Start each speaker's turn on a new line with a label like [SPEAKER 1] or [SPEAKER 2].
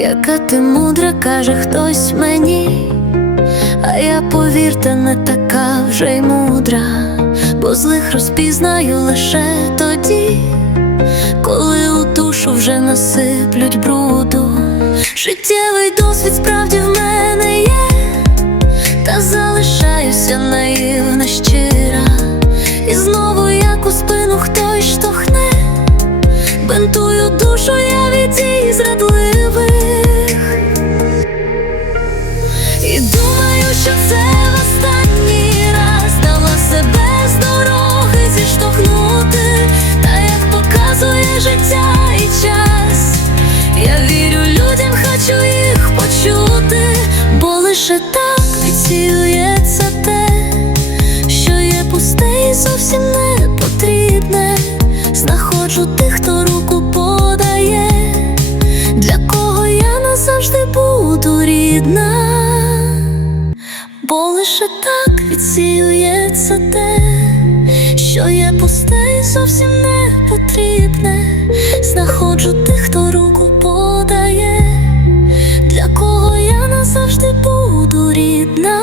[SPEAKER 1] яка ти мудра, каже хтось мені, а я повірте, не така вже й мудра, бо злих розпізнаю лише тоді, коли у душу вже насиплють бруду. Життєвий досвід справді в мене є, та залишаюся наївна щира, і знову як у спину хтось штовхне, бентую душу я бо так відсіюється те, що є пусте і зовсім не потрібне. Знаходжу тих, хто руку подає, для кого я назавжди буду рідна, бо лише так відсіюється те, що є пусте і зовсім не потрібне. Знаходжу тих, хто від.